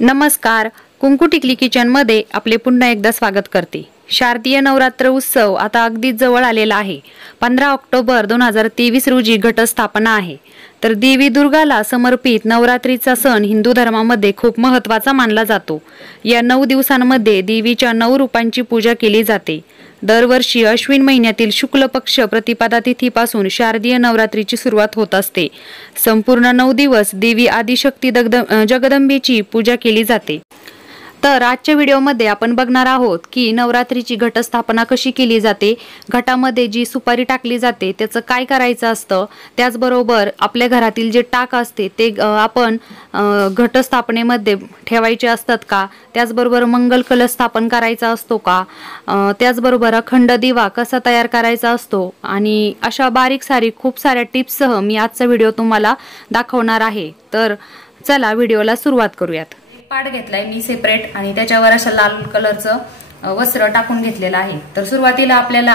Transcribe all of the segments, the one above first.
नमस्कार, कुंकू टिकली किचन मध्ये आपले पुन्हा एकदा स्वागत करते। शारदीय नवरात्र उत्सव आता अगदी जवळ आलेला आहे। 15 ऑक्टोबर 2023 रोजी घटस्थापना आहे। तर देवी दुर्गाला समर्पित नवरात्रीचा सण हिंदू धर्मामध्ये खूप महत्त्वाचा मानला जातो। या 9 दिवसांमध्ये देवीच्या 9 रूपांची पूजा केली जाते। दरवर्षी अश्विन महिन्यातील शुक्ल पक्ष प्रतिपदा तिथीपासून शारदीय नवरात्रीची सुरुवात होत असते। संपूर्ण 9 दिवस देवी आदिशक्ती जगदंबेची पूजा केली जाते। तर आजच्या व्हिडिओमध्ये आपण बघणार आहोत की नवरात्रीची घटस्थापना कशी केली जाते, घटामध्ये जी सुपारी टाकली जाते त्याचं काय करायचं असतं, त्याचबरोबर आपल्या घरातील जे टाक असते ते आपण घटस्थापनेमध्ये ठेवायचे असतात का, त्याचबरोबर मंगल कलश स्थापन करायचा असतो का, त्याचबरोबर अखंड दिवा कसा तयार करायचा असतो आणि अशा बारीक सारीक खूप साऱ्या टिप्ससह मी आजचा व्हिडिओ तुम्हाला दाखवणार आहे। तर चला व्हिडिओला सुरुवात करूयात। पाट घेतलाय मी सेपरेट आणि त्याच्यावर अशा लाल कलरचं वस्त्र टाकून घेतलेलं आहे। तर सुरुवातीला आपल्याला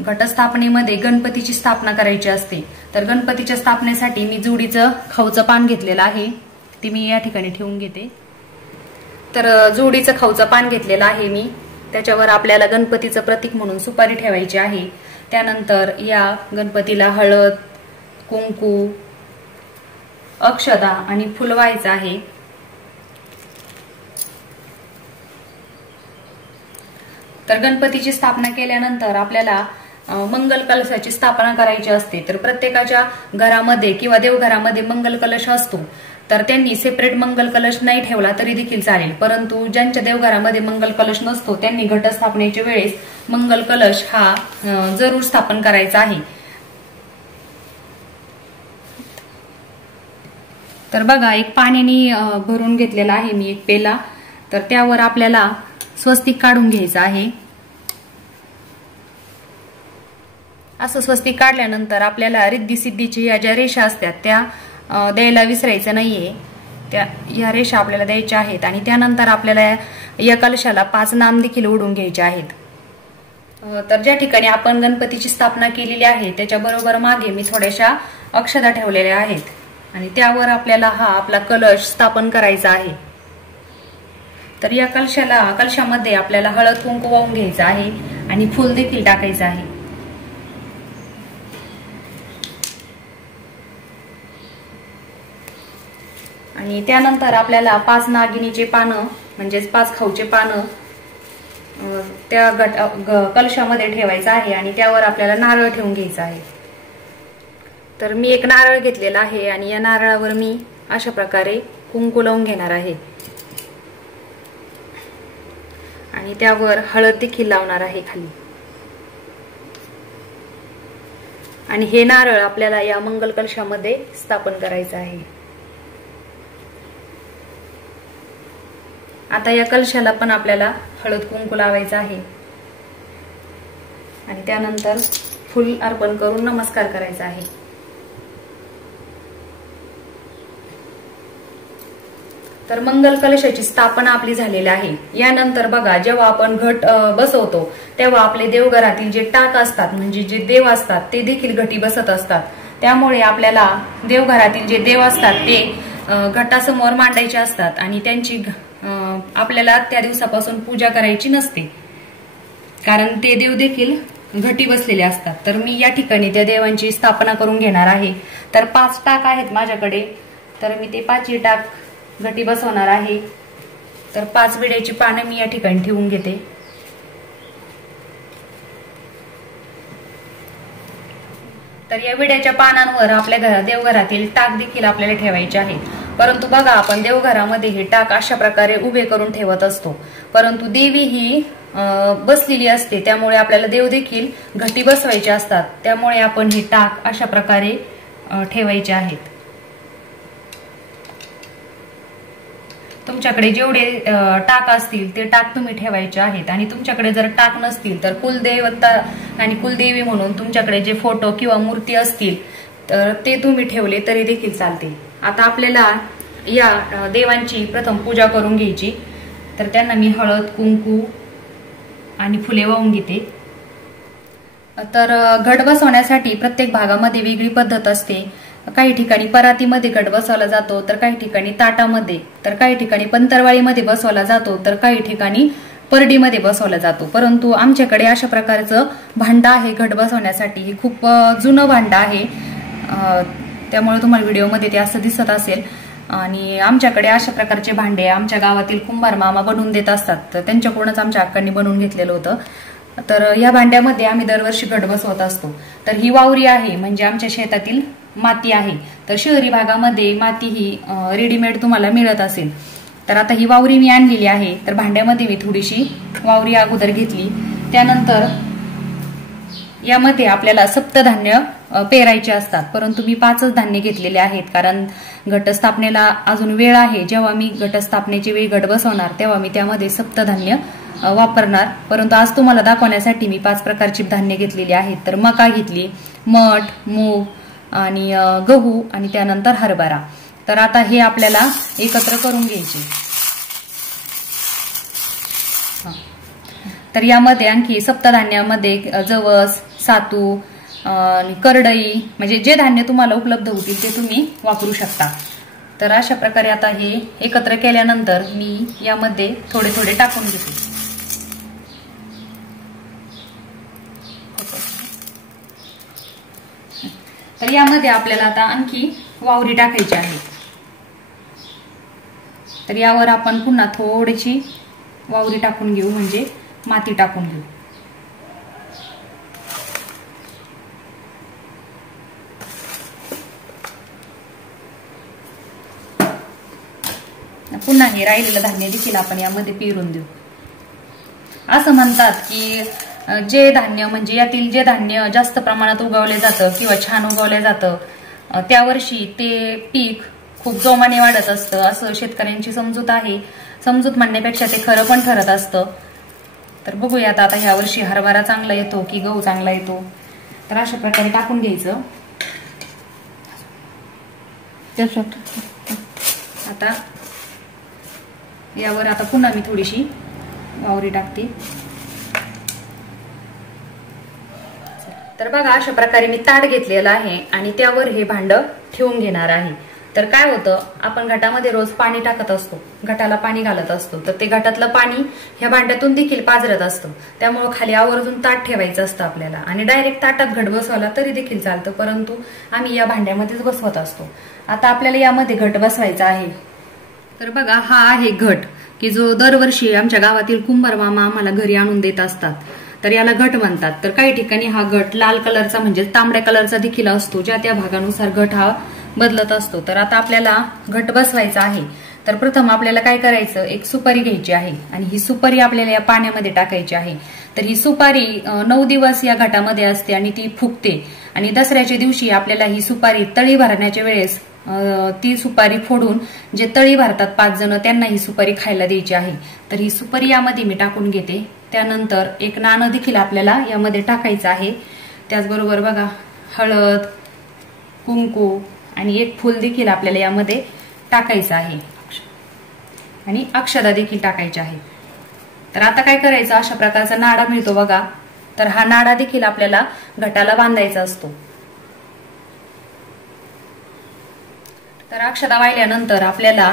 घटस्थापनेमध्ये गणपतीची स्थापना करायची असते। तर गणपतीच्या स्थापनेसाठी मी जोडीचं खाऊचं पान घेतलेलं आहे, ती मी या ठिकाणी ठेवून घेते। तर जोडीचं खाऊचं पान घेतलेलं आहे मी, त्याच्यावर आपल्याला गणपतीचं प्रतीक म्हणून सुपारी ठेवायची आहे। त्यानंतर या गणपतीला हळद, कुंकू, अक्षदा आणि फुल व्हायचं आहे। तर गणपतीची स्थापना केल्यानंतर आपल्याला मंगल कलशाची स्थापना करायची असते। तर प्रत्येकाच्या घरामध्ये किंवा देवघरामध्ये मंगल कलश असतो, तर त्यांनी सेपरेट मंगल कलश नाही ठेवला तरी देखील चालेल, परंतु ज्यांच्या देवघरामध्ये मंगल कलश नसतो त्यांनी घटस्थापनेच्या वेळेस मंगल कलश हा जरूर स्थापन करायचा आहे। तर बघा, एक पाण्याने भरून घेतलेला आहे मी एक पेला। तर त्यावर आपल्याला स्वस्तिक काढून घ्यायचं आहे। असं स्वस्तिक काढल्यानंतर आपल्याला रिद्धी सिद्धीची या ज्या रेषा असतात त्या द्यायला विसरायचं नाहीये। या रेषा आपल्याला द्यायच्या आहेत आणि त्यानंतर आपल्याला या कलशाला 5 नाम देखील ओढून घ्यायचे आहेत। तर ज्या ठिकाणी आपण गणपतीची स्थापना केलेली आहे त्याच्याबरोबर मागे मी थोड्याशा अक्षदा ठेवलेल्या आहेत आणि त्यावर आपल्याला हा आपला कलश स्थापन करायचा आहे। तर या कलशामध्ये आपल्याला हळद कुंकू वाहून घ्यायचं आहे आणि फूल देखील टाकायचं आहे। आणि त्यानंतर आपल्याला 5 नागिनीचे पानं म्हणजेच 5 खाऊचे पानं त्या कलशामध्ये ठेवायचं आहे आणि त्यावर आपल्याला नारळ ठेवून घ्यायचा आहे। तर मी एक नारळ घेतलेला आहे आणि या नारळावर मी अशा प्रकारे कुंकू लावून घेणार आहे आणि त्यावर हळद देखील लावणार आहे खाली। आणि हे नारळ आपल्याला या मंगल कलशामध्ये स्थापन करायचं आहे। आता या कलशाला पण आपल्याला हळद कुंकू लावायचं आहे आणि त्यानंतर फुल अर्पण करून नमस्कार करायचा आहे। तर मंगल कलशाची स्थापना आपली झालेली आहे। यानंतर बघा, जेव्हा आपण घट बसवतो तेव्हा आपले देवघरातील जे टाक असतात म्हणजे जे देव असतात ते देखील घटी बसत असतात। त्यामुळे आपल्याला देवघरातील जे देव असतात ते घटासमोर मांडायचे असतात आणि त्यांची आपल्याला त्या दिवसापासून पूजा करायची नसते, कारण ते देव देखील घटी बसलेले असतात। तर मी या ठिकाणी त्या देवांची स्थापना करून घेणार आहे। तर 5 टाक आहेत माझ्याकडे, तर मी ते 5ही टाक घटी बसवणार आहे। तर 5 विड्याची पानं मी या ठिकाणी ठेवून घेते। तर या विड्याच्या पानांवर आपल्या देवघरातील टाक देखील आपल्याला ठेवायचे आहेत। परंतु बघा, आपण देवघरामध्ये हे टाक अशा प्रकारे उभे करून ठेवत असतो, परंतु देवी ही बसलेली असते, त्यामुळे आपल्याला देव देखील घटी बसवायचे असतात। त्यामुळे आपण हे टाक अशा प्रकारे ठेवायचे आहेत। तुमच्याकडे जेवढे टाक असतील ते टाक तुम्ही ठेवायचे आहेत आणि तुमच्याकडे जर टाक नसतील तर कुलदेवता आणि कुलदेवी म्हणून तुमच्याकडे जे फोटो किंवा मूर्ती असतील तर ते तुम्ही ठेवले तरी देखील चालतील। आता आपल्याला या देवांची प्रथम पूजा करून घ्यायची। तर त्यांना मी हळद कुंकू आणि फुले वाहून घेते। तर घट बसवण्यासाठी प्रत्येक भागामध्ये वेगळी पद्धत असते। काही ठिकाणी परातीमध्ये घट बसवला जातो, तर काही ठिकाणी ताटामध्ये, तर काही ठिकाणी पंतरवाळीमध्ये बसवला जातो, तर काही ठिकाणी परडीमध्ये बसवला जातो. परंतु आमच्याकडे अशा प्रकारचं भांडं आहे घट बसवण्यासाठी. हे खूप जुनं भांडं आहे, त्यामुळे तुम्हाला व्हिडिओमध्ये ते असं दिसत असेल. आणि आमच्याकडे अशा प्रकारचे भांडे आमच्या गावातील कुंभार मामा बनवून देत असतात, तर त्यांच्याकडूनच आमच्या अक्कांनी बनवून घेतलेलं होतं. तर या भांड्यामध्ये आम्ही दरवर्षी घट बसवत असतो. तर ही वावरी आहे, म्हणजे आमच्या शेतातील माती आहे. तर शहरी भागामध्ये माती ही रेडीमेड तुम्हाला मिळत असेल. तर आता ही वावरी मी आणलेली आहे. तर भांड्यामध्ये मी थोडीशी वावरी अगोदर घेतली. त्यानंतर यामध्ये आपल्याला सप्तधान्य पेरायचे असतात, परंतु मी 5च धान्य घेतलेले आहेत, कारण घटस्थापनेला अजून वेळ आहे. जेव्हा मी घटस्थापनेची वेळी घट बसवणार तेव्हा मी त्यामध्ये सप्तधान्य वापरणार. परंतु आज तुम्हाला दाखवण्यासाठी मी 5 प्रकारची धान्य घेतलेली आहेत. तर मका घेतली, मठ, मूग आणि गहू आणि त्यानंतर हरभरा. तर आता हे आपल्याला एकत्र करून घ्यायचे. तर यामध्ये आणखी सप्तधान्यामध्ये जवस, सातू, करडई, म्हणजे जे धान्य तुम्हाला उपलब्ध होतील ते तुम्ही वापरू शकता. तर अशा प्रकारे आता हे एकत्र केल्यानंतर मी यामध्ये थोडे थोडे टाकून घेते. तर यामध्ये आपल्याला आता आणखी वावरी टाकायची आहे. तर यावर आपण पुन्हा थोडीशी वावरी टाकून घेऊ, म्हणजे माती टाकून घेऊ. पुन्हा हे राहिलेलं धान्य देखील आपण यामध्ये पेरून देऊ. असं म्हणतात की जे धान्य, म्हणजे यातील जे धान्य जास्त प्रमाणात उगवले जातं किंवा छान उगवले जातं, त्या वर्षी ते पीक खूप जोमाने वाढत असतं, असं शेतकऱ्यांची समजूत आहे. समजूत म्हणण्यापेक्षा ते खरं पण ठरत असतं. तर बघूयात आता ह्या वर्षी हरभरा चांगला येतो की गहू चांगला येतो. तर अशा प्रकारे टाकून घ्यायचं. आता यावर आता पुन्हा मी थोडीशी वावरी टाकते. तर बघा, अशा प्रकारे मी ताट घेतलेलं आहे आणि त्यावर हे भांडं ठेवून घेणार आहे. तर काय होतं, आपण घटामध्ये रोज पाणी टाकत असतो, घटाला पाणी घालत असतो, तर ते घटातलं पाणी ह्या भांड्यातून देखील पाझरत असतं. त्यामुळे खाली आवर्जून ताट ठेवायचं असतं आपल्याला. आणि डायरेक्ट ताटात घट बसवला तरी देखील चालतं, परंतु आम्ही या भांड्यामध्येच बसवत असतो. आता आपल्याला यामध्ये घट बसवायचा आहे. तर बघा, हा आहे घट, की जो दरवर्षी आमच्या गावातील कुंभार मामा आम्हाला घरी आणून देत असतात. तर याला घट म्हणतात. तर काही ठिकाणी हा घट लाल कलरचा, म्हणजे तांबड्या कलरचा देखील असतो, ज्या त्या भागानुसार घट हा बदलत असतो. तर आता आपल्याला घट बसवायचा आहे. तर प्रथम आपल्याला काय करायचं, एक सुपारी घ्यायची आहे आणि ही सुपारी आपल्याला या पाण्यामध्ये टाकायची आहे. तर ही सुपारी 9 दिवस या घटामध्ये असते आणि ती फुगते. आणि दसऱ्याच्या दिवशी आपल्याला ही सुपारी तळी भरण्याच्या वेळेस ती सुपारी फोडून जे तळी भरतात 5 जण, त्यांना ही सुपारी खायला द्यायची आहे. तर ही सुपारी यामध्ये मी टाकून घेते. त्यानंतर एक नाणं देखील आपल्याला यामध्ये टाकायचं आहे. त्याचबरोबर बघा, हळद, कुंकू आणि एक फूल देखील आपल्याला यामध्ये टाकायचं आहे आणि अक्षदा देखील टाकायची आहे. तर आता काय करायचं, अशा प्रकारचा नाडा मिळतो बघा, तर हा नाडा देखील आपल्याला घटाला बांधायचा असतो. तर अक्षदा वाहिल्यानंतर आपल्याला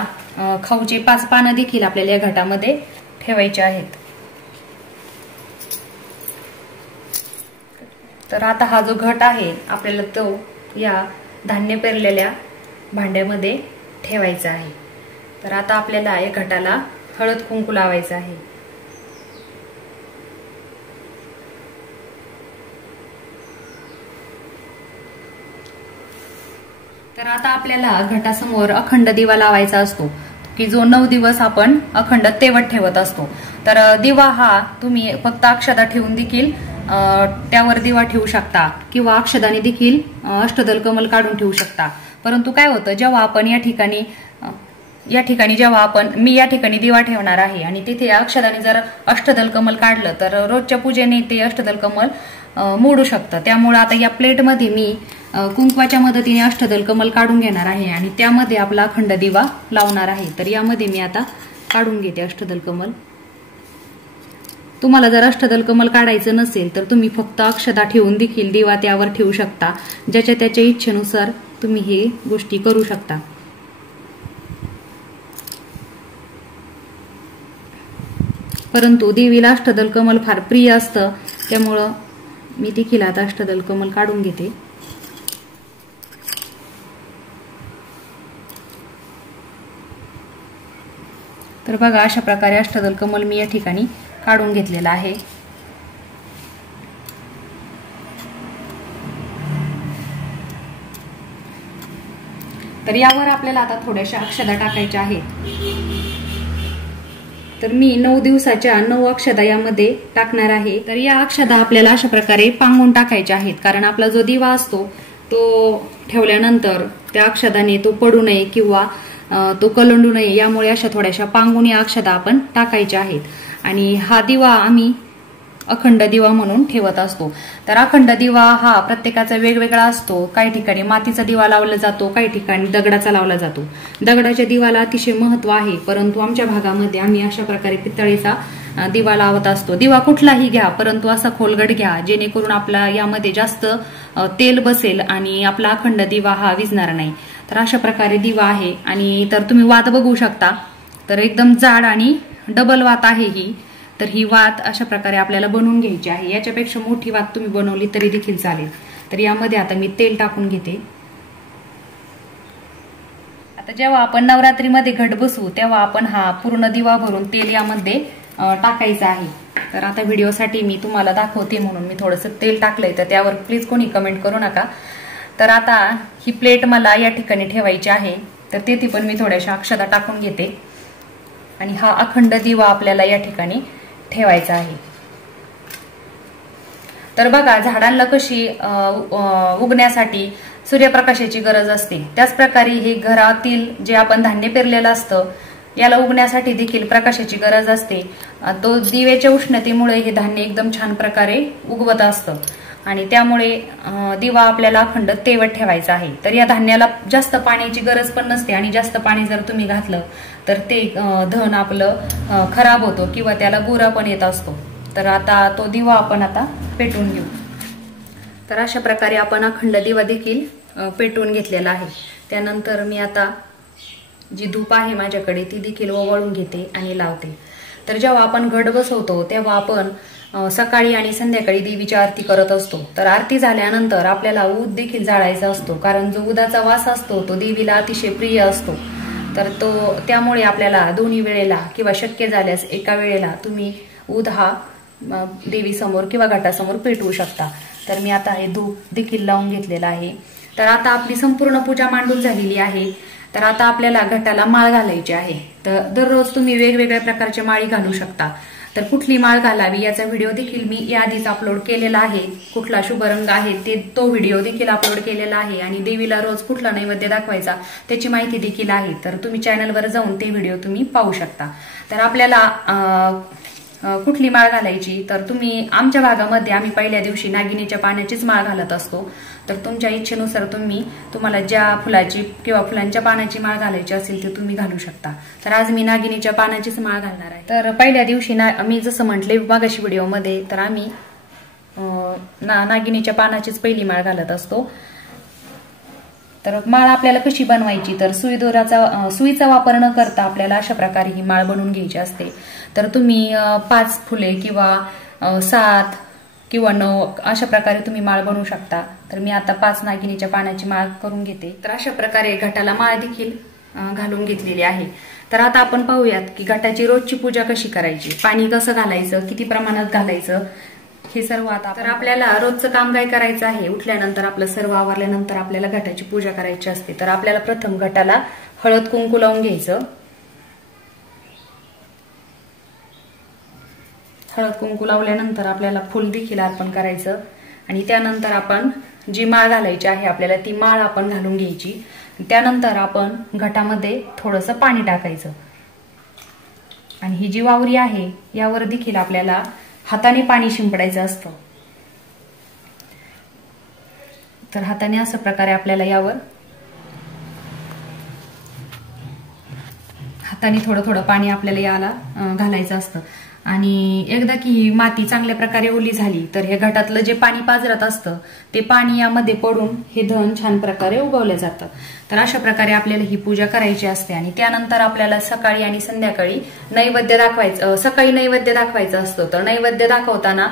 खाऊची 5 पानं देखील आपल्याला या घटामध्ये ठेवायची आहेत. तर आता हा जो घट आहे आपल्याला तो या धान्य पेरलेल्या भांड्यामध्ये ठेवायचा आहे. तर आता आपल्याला या घटाला हळद कुंकू लावायचं आहे. तर आता आपल्याला घटासमोर अखंड दिवा लावायचा असतो, की जो 9 दिवस आपण अखंड तेवत ठेवत असतो. तर दिवा हा तुम्ही फक्त अक्षदा ठेवून देखील त्यावर दिवा ठेवू शकता किंवा अक्षदाने देखील अष्टदल कमल काढून ठेवू शकता. परंतु काय होतं, जेव्हा आपण या ठिकाणी जेव्हा मी या ठिकाणी दिवा ठेवणार आहे आणि तिथे अक्षदाने जर अष्टदल कमल काढलं तर रोजच्या पूजेने ते अष्टदल कमल मोडू शकतं. त्यामुळे आता या प्लेटमध्ये मी कुंकवाच्या मदतीने अष्टदल कमल काढून घेणार आहे आणि त्यामध्ये आपला अखंड दिवा लावणार आहे. तर यामध्ये मी आता काढून घेते अष्टदल कमल. तुम्हाला जर अष्टदल कमल काढायचं नसेल तर तुम्ही फक्त अक्षदा ठेवून देखील दिवा त्यावर ठेवू शकता. ज्याच्या त्याच्या इच्छेनुसार तुम्ही हे गोष्टी करू शकता। परंतु देवीला अष्टदल कमल फार प्रिय असतं, त्यामुळं मी देखील आता अष्टदल कमल काढून घेते। तर बघा, अशा प्रकारे अष्टदल कमल मी या ठिकाणी काढून घेतलेला आहे। तर यावर आपल्याला आता थोड्याशा अक्षदा टाकायच्या आहेत। तर मी 9 दिवसाच्या 9 अक्षदा यामध्ये टाकणार आहे। तर या अक्षदा आपल्याला अशा प्रकारे पांगून टाकायच्या आहेत, कारण आपला जो दिवा असतो तो ठेवल्यानंतर त्या अक्षदाने तो पडू नये किंवा तो कलंडू नये, यामुळे अशा थोड्याशा पांगून या अक्षदा आपण टाकायच्या आहेत। आणि हा दिवा आम्ही अखंड दिवा म्हणून ठेवत असतो। तर अखंड दिवा हा प्रत्येकाचा वेगवेगळा असतो। काही ठिकाणी मातीचा दिवा लावला जातो, काही ठिकाणी दगडाचा लावला जातो। दगडाच्या दिवाला अतिशय महत्व आहे, परंतु आमच्या भागामध्ये आम्ही अशा प्रकारे पितळेचा दिवा लावत असतो। दिवा कुठलाही घ्या, परंतु असा खोलगट घ्या, जेणेकरून आपला यामध्ये जास्त तेल बसेल आणि आपला अखंड दिवा हा विझणार नाही। तर अशा प्रकारे दिवा आहे। आणि तर तुम्ही वात बघू शकता, तर एकदम जाड आणि डबल वात आहे ही। तर ही वात अशा प्रकारे आपल्याला बनवून घ्यायची आहे। याच्यापेक्षा मोठी वात तुम्ही बनवली तरी देखील चालेल। तर यामध्ये आता मी तेल टाकून घेते। आता जेव्हा आपण नवरात्रीमध्ये घट बसवू तेव्हा आपण हा पूर्ण दिवा भरून तेल यामध्ये टाकायचं आहे। तर आता व्हिडिओसाठी मी तुम्हाला दाखवते म्हणून मी थोडंसं तेल टाकलंय, तर त्यावर प्लीज कोणी कमेंट करू नका। तर आता ही प्लेट मला या ठिकाणी ठेवायची आहे, तर तेथे पण मी थोड्याशा अक्षदा टाकून घेते आणि हा अखंड दिवा आपल्याला या ठिकाणी ठेवायचा आहे। तर बघा, झाडांना कशी उगण्यासाठी सूर्यप्रकाशाची गरज असते, त्याच प्रकारे हे घरातील जे आपण धान्य पेरलेलं असतं याला उगण्यासाठी देखील प्रकाशाची गरज असते। तो दिव्याच्या उष्णतेमुळे हे धान्य एकदम छान प्रकारे उगवत असतं आणि त्यामुळे दिवा आपल्याला अखंड तेवत ठेवायचा आहे। तर या धान्याला जास्त पाण्याची गरज पण नसते आणि जास्त पाणी जर तुम्ही घातलं तर ते धन आपलं खराब होतो किंवा त्याला बुरा पण येत असतो। तर आता तो दिवा आपण आता पेटवून घेऊ। तर अशा प्रकारे आपण अखंड दिवा देखील पेटवून घेतलेला आहे। त्यानंतर मी आता जी धूप आहे माझ्याकडे ती देखील ओवाळून घेते आणि लावते। तर जेव्हा आपण घट बसवतो तेव्हा आपण सकाळी आणि संध्याकाळी देवीची आरती करत असतो। तर आरती झाल्यानंतर आपल्याला ऊद देखील जाळायचा असतो, कारण जो उदाचा वास असतो तो देवीला अतिशय प्रिय असतो। तर त्यामुळे आपल्याला दोन्ही वेळेला किंवा शक्य झाल्यास एका वेळेला तुम्ही ऊद हा देवी समोर किंवा घटासमोर पेटवू शकता। तर मी आता हे धूप देखील लावून घेतलेला आहे। तर आता आपली संपूर्ण पूजा मांडून झालेली आहे। तर आता आपल्याला घटाला माळ घालायची आहे। तर दररोज तुम्ही वेगवेगळ्या प्रकारच्या माळी घालू शकता। तर कुठली माळ घालावी याचा व्हिडिओ देखील मी याआधीच अपलोड केलेला आहे। कुठला शुभ रंग आहे तो व्हिडिओ देखील अपलोड केलेला आहे आणि देवीला रोज कुठला नैवेद्य दाखवायचा त्याची माहिती देखील आहे। तर तुम्ही चॅनलवर जाऊन ते व्हिडिओ तुम्ही पाहू शकता। तर आपल्याला कुठली माळ घालायची, तर तुम्ही आमच्या भागामध्ये आम्ही पहिल्या दिवशी नागिनीच्या पानाचीच माळ घालत असतो। तर तुमच्या इच्छेनुसार तुम्हाला ज्या फुलाची किंवा फुलांच्या पानाची माळ घालायची असेल ते तुम्ही घालू शकता। तर आज मी नागिनीच्या पानाचीच माळ घालणार आहे। तर पहिल्या दिवशी मी जसं म्हटले मागाशी व्हिडिओमध्ये, तर आम्ही नागिनीच्या पानाचीच पहिली माळ घालत असतो। तर माळ आपल्याला कशी बनवायची, तर सुईचा वापर न करता आपल्याला अशा प्रकारे ही माळ बनवून घ्यायची असते। तर तुम्ही 5 फुले किंवा 7 किंवा 9 अशा प्रकारे तुम्ही माळ बनवू शकता। तर मी आता 5 नागिनीच्या पानाची माळ करून घेते। तर अशा प्रकारे घटाला माळ देखील घालून घेतलेली आहे। तर आता आपण पाहूयात की घटाची रोजची पूजा कशी करायची, पाणी कसं घालायचं, किती प्रमाणात घालायचं, हे सर्व आता तर आपल्याला रोजचं काम काय करायचं आहे। उठल्यानंतर आपलं सर्व आवरल्यानंतर आपल्याला घटाची पूजा करायची असते। तर आपल्याला प्रथम घटाला हळद कुंकू लावून घ्यायचं। हळद कुंकू लावल्यानंतर आपल्याला फुल देखील अर्पण करायचं आणि त्यानंतर आपण जी माळ घालायची आहे आपल्याला ती माळ आपण घालून घ्यायची। त्यानंतर आपण घटामध्ये थोडंसं पाणी टाकायचं आणि ही जी वावरी आहे यावर देखील आपल्याला हाताने पाणी शिंपडायचं असतं। तर हाताने अशा प्रकारे आपल्याला यावर हाताने थोडं थोडं पाणी आपल्याला याला घालायचं असतं आणि एकदा की ही माती चांगल्या प्रकारे ओली झाली तर हे घटातलं जे पाणी पाझरत असतं ते पाणी यामध्ये पडून हे धन छान प्रकारे उगवले जातं। तर अशा प्रकारे आपल्याला ही पूजा करायची असते आणि त्यानंतर आपल्याला सकाळी आणि संध्याकाळी नैवेद्य दाखवायचं। सकाळी नैवेद्य दाखवायचं असतं, तर नैवेद्य दाखवताना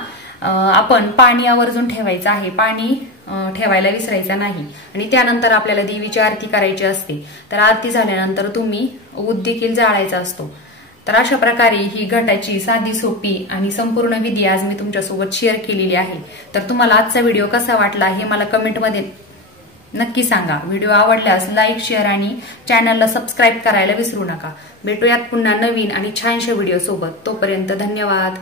आपण पाणी आवर्जून ठेवायचं आहे, पाणी ठेवायला विसरायचं नाही। आणि त्यानंतर आपल्याला देवीची आरती करायची असते, तर आरती झाल्यानंतर तुम्ही ऊद देखील जाळायचा असतो। तर अशा प्रकारे ही घटाची साधी सोपी आणि संपूर्ण विधी आज मी तुमच्यासोबत शेअर केलेली आहे। तर तुम्हाला आजचा व्हिडिओ कसा वाटला हे मला कमेंटमध्ये नक्की सांगा। व्हिडिओ आवडल्यास लाईक, शेअर आणि चॅनलला सबस्क्राईब करायला विसरू नका। भेटूयात पुन्हा नवीन आणि छानशा व्हिडिओ सोबत, तोपर्यंत धन्यवाद।